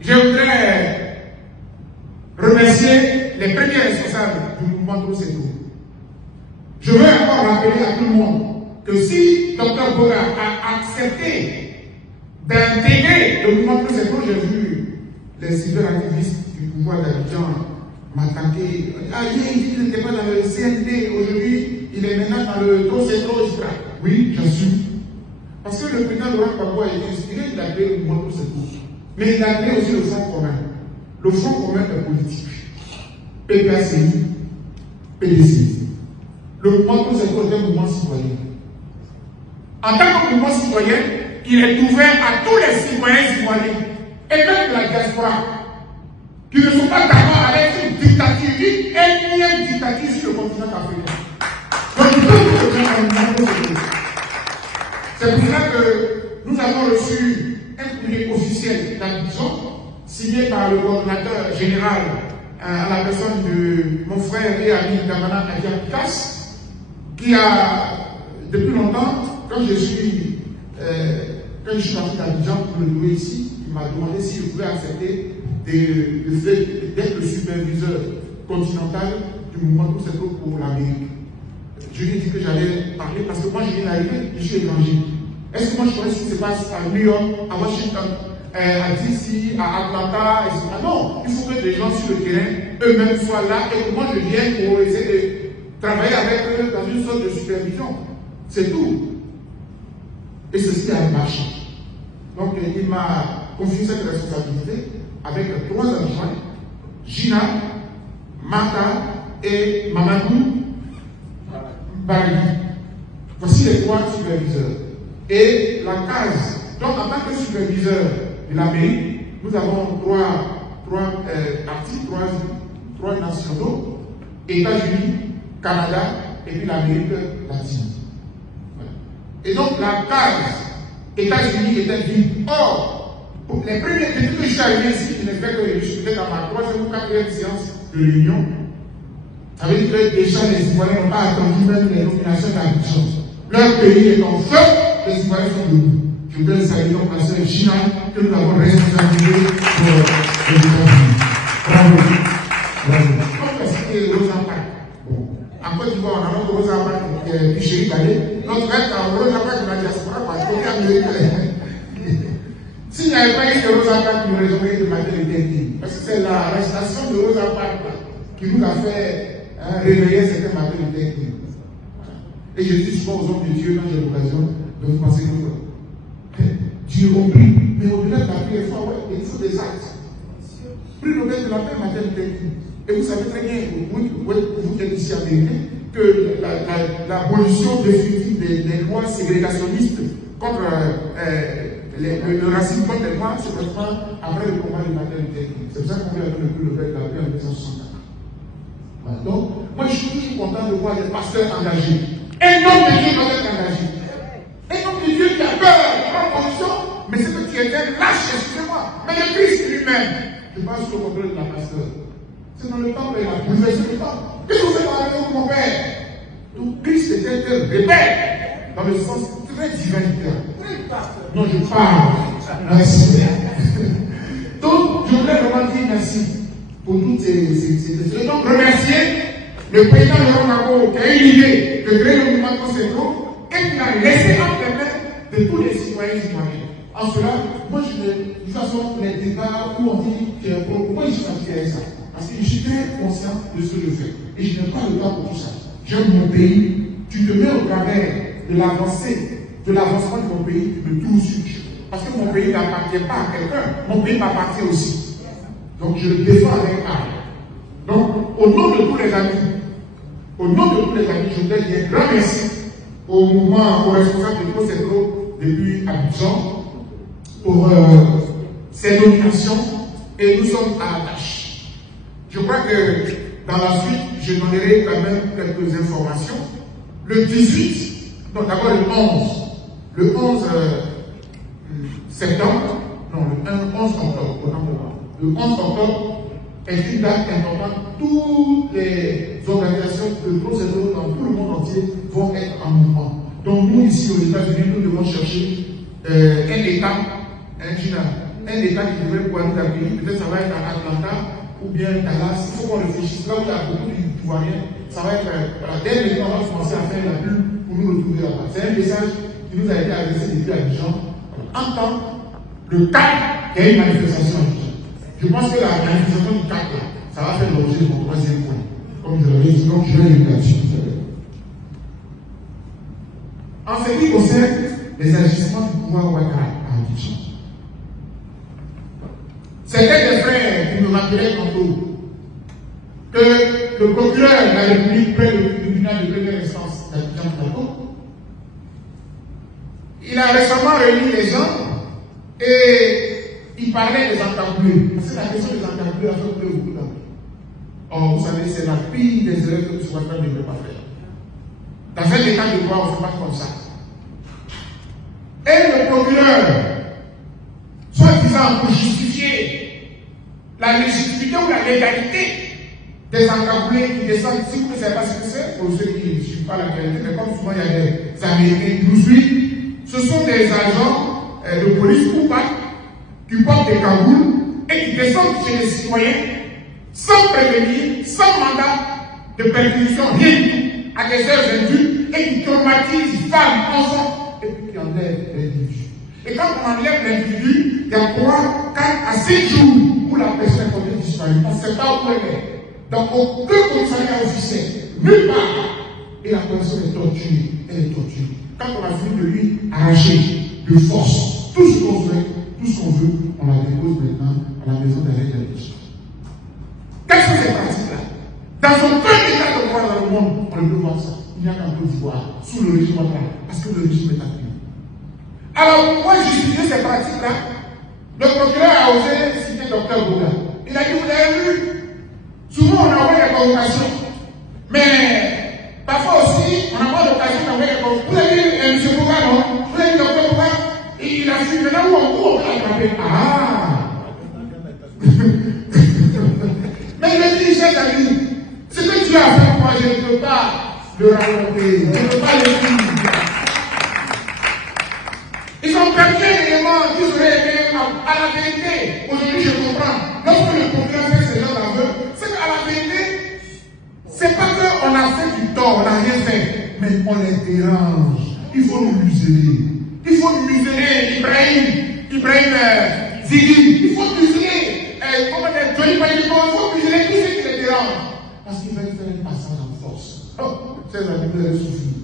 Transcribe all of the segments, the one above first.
Je voudrais remercier les premiers responsables du mouvement Troseto. Je veux encore rappeler à tout le monde que si Dr Bora a accepté d'intégrer le mouvement Troseto, j'ai vu les cyberactivistes du pouvoir d'Abidjan m'attaquer. Ah, il dit qu'il n'était pas dans le CND, aujourd'hui il est maintenant dans le Troseto. Oui, j'assume. Parce que le président Laurent Gbagbo a été inspiré, il a créé le mouvement Troseto. Mais il a créé aussi le Front commun. Le Front commun de politique. PPACI, PDC. Le mouvement Troseto est un mouvement citoyen. En tant que mouvement citoyen, il est ouvert à tous les citoyens citoyens, et même de la diaspora, qui ne sont pas d'accord avec une dictature, une énième dictature sur le continent africain. Donc, il faut que le mouvement Troseto. C'est pour cela que nous avons reçu un courrier officiel d'Abidjan, signé par le coordinateur général à la personne de mon frère et ami Damana Adiakas, qui a, depuis longtemps, quand je suis parti d'Abidjan pour le louer ici, il m'a demandé si je pouvais accepter d'être le superviseur continental du mouvement Troseto pour l'Amérique. Je lui ai dit que j'allais parler parce que moi je viens d'arriver, je suis étranger. Est-ce que moi je connais ce qui se passe à New York, à Washington, à DC, à Atlanta, etc. Non, il faut que les gens sur le terrain eux-mêmes soient là et que moi je vienne pour essayer de travailler avec eux dans une sorte de supervision. C'est tout. Et ceci a marché. Donc il m'a confié cette responsabilité avec 3 adjoints, Gina, Martha et Mamadou Bari. Voici les 3 superviseurs. Et la case, donc en tant que superviseur de l'Amérique, nous avons 3 parties, 3 nationaux, États-Unis, Canada et puis l'Amérique latine. Et donc la case États-Unis était vide. Or, les premiers, depuis que je suis arrivé ici, je n'ai fait que je suis dans ma 3e ou 4e séance de l'Union. Ça veut dire que déjà les citoyens n'ont pas attendu même les nominations d'Abidjan. Leur pays est en feu, les citoyens sont debout. Je voudrais saluer donc la sœur Gina que nous avons responsabilisée pour les États-Unis. Bravo. Bravo. Comme c'était Rosa Parks. Bon. En Côte d'Ivoire, on a notre Rosa Parks du chéri Calais. Notre frère, Rosa Parks de la diaspora, parce qu'on est américain. S'il n'y avait pas eu de Rosa Parks, nous n'aurions jamais eu de maternité. Parce que c'est l'arrestation de Rosa Parks qui nous a fait réveiller certains maternités. Et je dis souvent aux hommes de Dieu, quand j'ai l'occasion de vous penser que Dieu oublie, mais au-delà de la prière, il faut des actes. Prix Nobel de la paix, Martin Luther King. Et vous savez très bien, vous qui êtes ici américain, que l'abolition définitive des lois ségrégationnistes contre le racisme contre les Noirs se prend après le combat de Martin Luther King. C'est pour ça qu'on vient avec le prix Nobel de la paix en 1964. Voilà. Donc, moi je suis toujours content de voir des pasteurs engagés. Un homme de Dieu doit être engagé. Un homme de Dieu qui a peur de prendre position, mais c'est que tu étais lâche, excusez-moi. Mais le Christ lui-même, je passe sous le contrôle de la pasteur. C'est dans le temple, il a bouleversé le temple. Qu'est-ce que vous faites avec mon père? Donc Christ était tel rebelle, dans le sens très divin du terme. Non, je parle. Merci. Donc, je voudrais vraiment dire merci pour toutes ces. Et donc, remercier le président Laurent Gbagbo qui a eu l'idée de créer le mouvement Troseto et qui a laissé entre les mains de tous les citoyens citoyens. En cela, moi, de toute façon, les débats où on dit qu'il y a un problème, pourquoi je suis parti avec ça? Parce que je suis très conscient de ce que je fais. Et je n'ai pas le temps pour tout ça. J'aime mon pays. Tu te mets au travers de l'avancée, de l'avancement de mon pays, tu me touches. Parce que mon pays n'appartient pas à quelqu'un. Mon pays m'appartient aussi. Donc, je le défends avec âme. Donc, au nom de tous les amis, je voudrais dire un grand merci au mouvement, aux responsables de Troseto depuis Abidjan pour ces nominations et nous sommes à la tâche. Je crois que dans la suite, je donnerai quand même quelques informations. Le 18, non d'abord le 11 septembre, non le 11 octobre, le 11 octobre est une date importante. Toutes les organisations de Troseto dans tout le monde entier vont être en mouvement. Donc nous ici aux États-Unis, nous devons chercher un État, un État qui devrait pouvoir nous accueillir, peut-être ça va être à Atlanta ou bien Dallas. Il faut qu'on réfléchisse. Là où il y a beaucoup d'Ivoiriens, ça va être. Dès maintenant, on va commencer à faire la pub pour nous retrouver là-bas. C'est un message qui nous a été adressé depuis Abidjan. Entendre le cadre qu'il y a une manifestation à Abidjan. Je pense que la manifestation du cadre, là, ça va faire l'objet de mon troisième point. Comme je l'avais dit, donc je vais le là-dessus tout à l'heure. En ce qui concerne les agissements du pouvoir Ouattara à Abidjan, c'était des frères qui me rappelaient tantôt que le procureur de la République près du tribunal de première instance d'Abidjan-Plateau, il a récemment réuni les gens et il parlait des encablés. Parce que la question des encablés a fait beaucoup d'encablés. Or, vous savez, c'est la pire des erreurs que M. Ouattara ne devrait pas faire. Dans un état de droit, on ne fait pas comme ça. Et le procureur, soi-disant pour justifier la légitimité ou la légalité des encablés qui descendent, si vous ne savez pas ce que c'est, pour ceux qui ne suivent pas la qualité, mais comme souvent il y a des Américains qui nous suivent, ce sont des agents de police ou pas qui portent des cagoules et qui descendent chez les citoyens sans prévenir, sans mandat de perquisition, rien du tout, à des heures indues et qui traumatisent femmes, enfants et puis qui enlèvent l'individu. Et quand on enlève l'individu, il y a 3, 4 à 6 jours où la personne est disparue. On ne sait pas où elle est. Donc aucun commissariat officiel, nulle part, et la personne est torturée. Elle est torturée. Quand on a fini de lui arracher de force tout ce qu'on veut, on la dépose maintenant à la maison d'arrêt d'Abidjan. Quelles sont ces pratiques-là? Dans aucun état de droit dans le monde, on ne peut voir ça. Il n'y a qu'en Côte d'Ivoire, sous le régime Ouattara, parce que le régime est appuyé. Alors, pourquoi justifier ces pratiques-là? Le procureur a osé citer Dr Bouga. Il a dit, vous avez vu, souvent on envoie des convocations, mais parfois aussi, on n'a pas l'occasion d'envoyer des convocations. Vous avez vu M. Bouga, non? Vous avez vu Dr Bouga? Et il a su, maintenant où on peut l'attraper? Ah! Mais je dis, chers amis, ce que tu as fait, moi, je ne peux pas le raconter, je ne peux pas le dire. Ils ont perdu l'élément qui serait aimé à la vérité. Aujourd'hui, je comprends. Lorsque le procureur fait ce genre d'aveu, c'est qu'à la vérité, c'est pas qu'on a fait du tort, on n'a rien fait, mais on les dérange. Il faut nous museler. Il faut museler Ibrahim Ziggy. Il faut museler. Comment dire, Johnny Païdiko, il faut museler tous ceux qui les dérangent. Parce qu'ils veulent faire un passage en force. Oh, chers amis, vous avez souffert.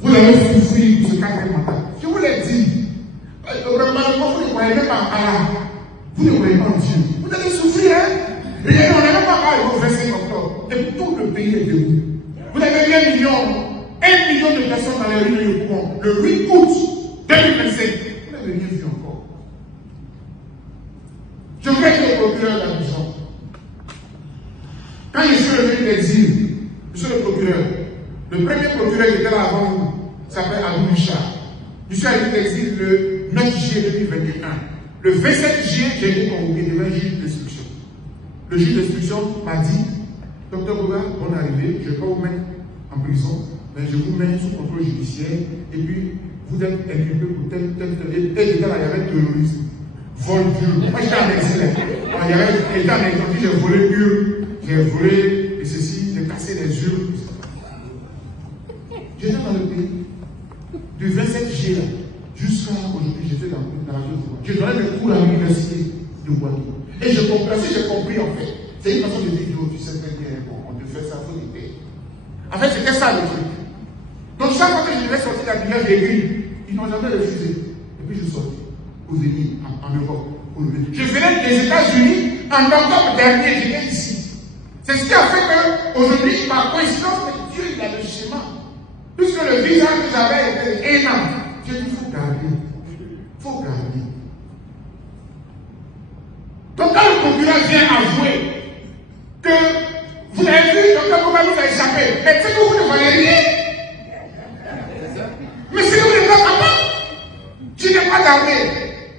Vous avez souffert pour ce 4e mandat. Je vous l'ai dit. Normalement, vous ne croyez même pas en Allah. Vous ne croyez pas en Dieu. Vous allez souffrir, hein? Et on n'a même pas parlé au 25 octobre. Et tout le pays est debout. Vous avez vu 1 million de personnes dans les rues de Yopougon le 8 août 2025. Vous n'avez rien vu encore. Je voudrais que le procureur d'Abidjan, quand je suis revenu d'exil, monsieur le procureur, le premier procureur qui était là avant vous s'appelle Abou Richard. Je suis arrivé d'exil le 9 juillet 2021. Le 27 juillet, j'ai été convoqué devant un juge d'instruction. Le juge d'instruction m'a dit, Docteur Bouga, bonne arrivée, je ne vais pas vous mettre en prison, mais je vous mets sous contrôle judiciaire, et puis vous êtes inculpé pour tel. Et dedans, il y avait terrorisme, vol dur. Moi, j'étais en exil. Il y avait en exil, j'ai volé dur, j'ai volé et ceci, j'ai cassé les urnes. J'étais dans le pays. Du 27 juillet jusqu'à aujourd'hui, j'étais dans la Côte d'Ivoire. Je donnais des cours à l'université de Ouagadougou. Et je comprenais, j'ai compris en fait. C'est une façon de dire, tu sais très bien, on te fait ça, il faut l'aider. En fait, c'était ça le truc. Donc chaque fois que je devais sortir d'Abidjan, j'ai écrit. Ils n'ont jamais refusé. Et puis je sortais pour venir en Europe. Je venais des États-Unis en octobre dernier, j'étais ici. C'est ce qui a fait qu'aujourd'hui, par coïncidence, Dieu il a le schéma. Puisque le visa que j'avais était 1 an. J'ai dit, il faut garder. Il faut garder. Donc quand le procureur vient avouer que vous avez vu, donc quand vous avez échappé, mais c'est que vous ne valez rien. Mais c'est que vous n'êtes pas capable. Je n'ai pas d'armée.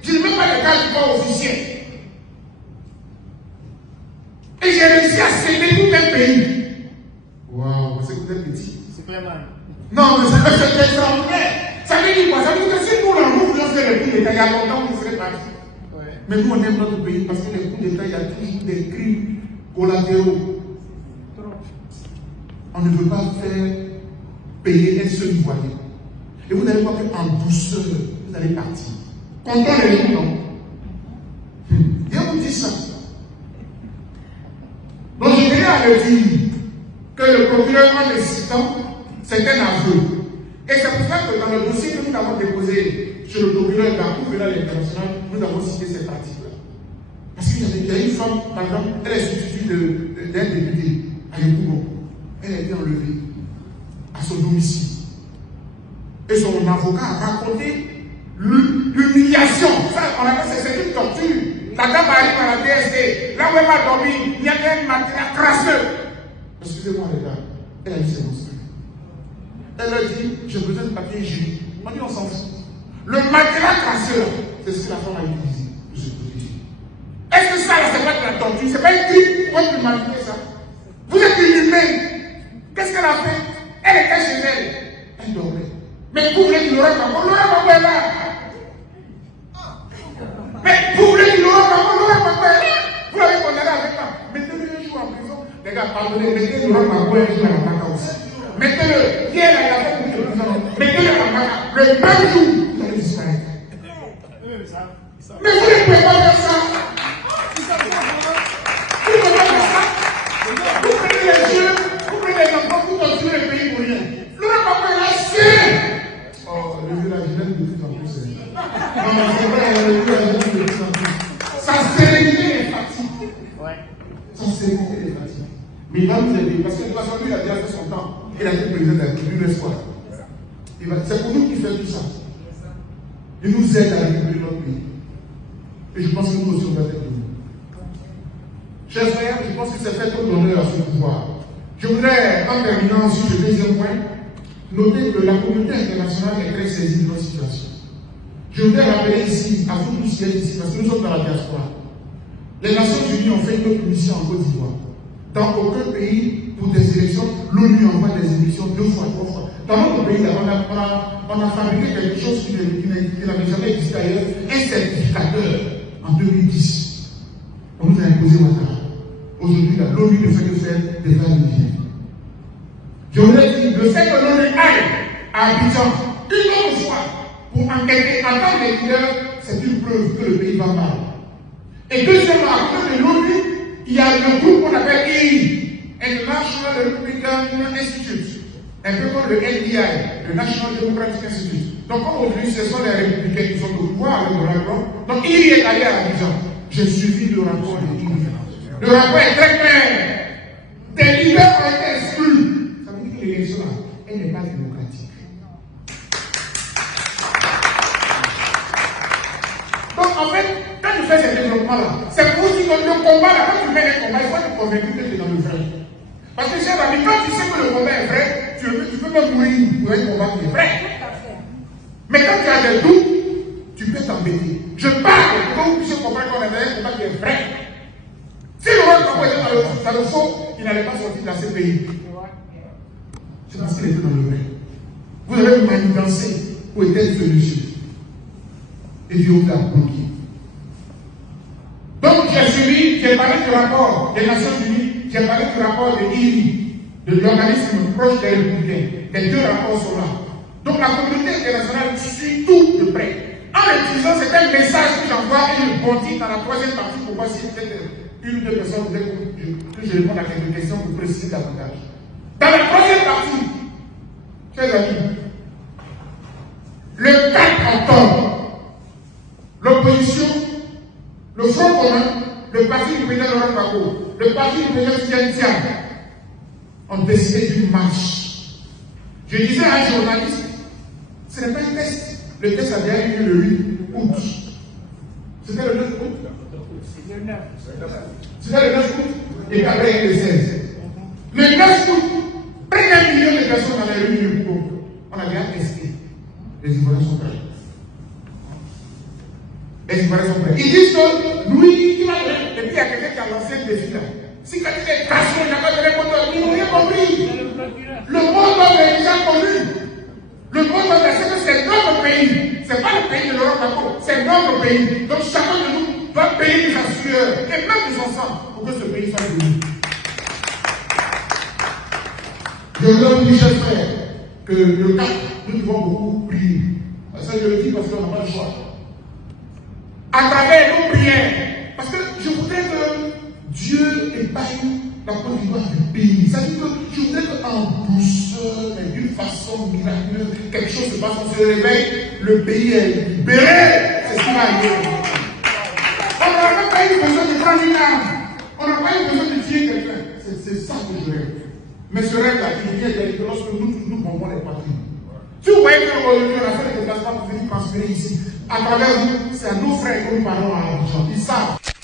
Je n'ai même pas de carte d'identité officiel. Et j'ai réussi à céder tout un pays. Waouh, c'est que vous êtes petit. C'est pas mal. Non, mais c'est extraordinaire. Ça veut dire quoi? Ça veut dire que si nous, là, nous voulions faire le coup d'État, il y a longtemps, vous serez partis. Mais nous, on aime notre pays parce que les coups d'État, il y a toujours des crimes collatéraux. On ne veut pas faire payer un seul Ivoirien. Et vous n'allez pas faire en douceur, vous allez partir. Content les gens, non? Viens vous dire ça. Donc je tenais à le dire que le procureur en le citant, c'est un aveu. Et c'est pour ça que dans le dossier que nous avons déposé chez le procureur de la Cour pénale internationale, nous avons cité ces pratiques-là. Parce qu'il y a une femme, par exemple, elle est substitut d'un député à Yekoubo. Elle a été enlevée à son domicile. Et son avocat a raconté l'humiliation. Ça, on appelle ça, c'est une torture. La dame arrive à la DSD, là où elle va dormir, il y a un matelas crasseux. Excusez-moi les gars, elle a dit c'est monstrueux. Elle a dit, j'ai besoin de papier hygiénique. On dit on s'en fout. Le matelas crasseux, c'est ce que la femme a utilisé pour se protéger. Est-ce que ça, c'est pas de la torture? C'est pas une crime? Pourquoi tu m'as ça? Vous êtes inhumaine. Qu'est-ce qu'elle a fait? Elle était chez elle. Elle dormait. Mais vous voulez qu'il Laurent Gbagbo est là. Mais vous voulez qu'il Laurent Gbagbo est là. Vous l'avez condamné avec ça. Mettez-le un jour en prison. Les gars, pardonnez, mettez Laurent Gbagbo un jour à la Maca aussi. Mettez-le. Hier, il a fait beaucoup de prison. Mettez-le à la Maca. Le même jour, vous allez disparaître. Mais vous ne pouvez pas faire ça. Vous ne pouvez pas faire ça. Vous prenez les jeunes, vous prenez les enfants, vous continuez le pays pour rien. Laurent Gbagbo est là, c'est. Oh, le vieux, la jeunesse de plus en plus. Non, c'est vrai, le vieux, la jeunesse de plus en plus. Sa sérénité est fatiguée. Sa sérénité est fatiguée. Mais il va nous aider, parce que de toute façon, lui, il a déjà fait son temps. Il a été président de la République, l'espoir. C'est pour nous qu'il fait tout ça. Il nous aide à récupérer notre pays. Et je pense que nous aussi, on doit être de nous. Chers frères, je pense que c'est fait trop d'honneur à ce pouvoir. Je voudrais, en terminant sur le deuxième point, noter que la communauté internationale est très saisie de notre situation. Je voudrais rappeler ici, à vous tous qui êtes ici, parce que nous sommes dans la diaspora, les Nations Unies ont fait une autre mission en Côte d'Ivoire. Dans aucun pays, pour des élections, l'ONU envoie des élections 2 fois, 3 fois. Dans notre pays, on a fabriqué quelque chose qui n'avait jamais existé ailleurs, un certificateur en 2010. On nous a imposé Ouattara. Aujourd'hui, l'ONU ne fait que faire des va-et-vient. Je voudrais dire, le fait que l'ONU aille à Abidjan une autre fois pour enquêter en tant que leader, c'est une preuve que le pays va mal. Et deuxièmement, à côté de l'ONU, il y a le groupe qu'on appelle EI, International Republican Institute, un peu comme le NDI, le National Democratic Institute. Donc, comme aujourd'hui, ce sont les républicains qui sont au pouvoir avec le rapport. Donc, EI est allé à Abidjan. J'ai suivi le rapport de EI. Le rapport est très clair. Des leaders ont été exclus. Ça veut dire que l'élection, elle n'est pas démocratique. Donc, en fait, quand tu fais ces développements-là, c'est pour dire que le combat, là, quand tu mets les combats, il faut être convaincu que tu es dans le vrai. Parce que, cher ami, quand tu sais que le combat est vrai, tu peux même mourir pour un combat qui est vrai. Mais quand tu as des doutes, tu peux t'embêter. Je parle pour que tu puisses comprendre qu'on est dans un combat qui est vrai. Si le roi Gbagbo était dans le faux, il n'allait pas sortir de la CPI. C'est parce qu'il était dans le vrai. Vous avez manigancé pour éteindre ce monsieur. Et Dieu vous a bloqué. Donc j'ai parlé du rapport des Nations Unies, j'ai parlé du rapport de l'IRI, de l'organisme proche des républicains. Les deux rapports sont là. Donc la communauté internationale suit tout de près. En utilisant, c'est un message que j'envoie et je bondis dans la troisième partie pour voir si peut-être une ou deux personnes que je réponds à quelques questions pour préciser davantage. Dans la troisième partie, chers amis, le 4 octobre, l'opposition, le Front commun, le parti du président Laurent Gbagbo, le parti du président Tidiane Tiam ont décidé d'une marche. Je disais à un journaliste, ce n'est pas un test. Le test a déjà eu le 8 août. C'était le 9 août. C'était le 9 août. Et après, le 16. Le 9 août, près d'un million de personnes dans les rues du Congo. On a déjà testé. Les Ivoiriens sont prêts. Les Ivoiriens sont prêts. Ils disent que lui, il va donner. Et puis il y a quelqu'un qui a lancé le défi là. Si quelqu'un est caché, il n'a pas donné contre lui, ils n'ont rien compris. Le monde est déjà connu. Le monde c'est que c'est notre pays. Ce n'est pas le pays de Laurent Gbagbo, c'est notre pays. Donc chacun de nous doit sueur, et même de son sang, pour que ce pays soit béni. Je voudrais vous dire, chers frères, que le 4, nous devons beaucoup prier. Ça, je le dis parce qu'on n'a pas le choix. À travers nos prières, parce que je voudrais que Dieu épargne la Côte d'Ivoire du pays. Ça veut dire que je voudrais qu'en douceur, mais d'une façon miraculeuse, quelque chose se passe, on se réveille, le pays est libéré. C'est ce qui va arriver. On n'a même pas eu besoin de prendre une arme. On n'a pas eu besoin de tuer quelqu'un. C'est ça que je rêve. Mais ce rêve-là, qui vient que lorsque nous bombons les patries. Si vous voyez qu'on a fait des déplacements pour venir transférer ici, à travers nous, c'est à nos frères que nous parlons à Abidjan. Ils savent.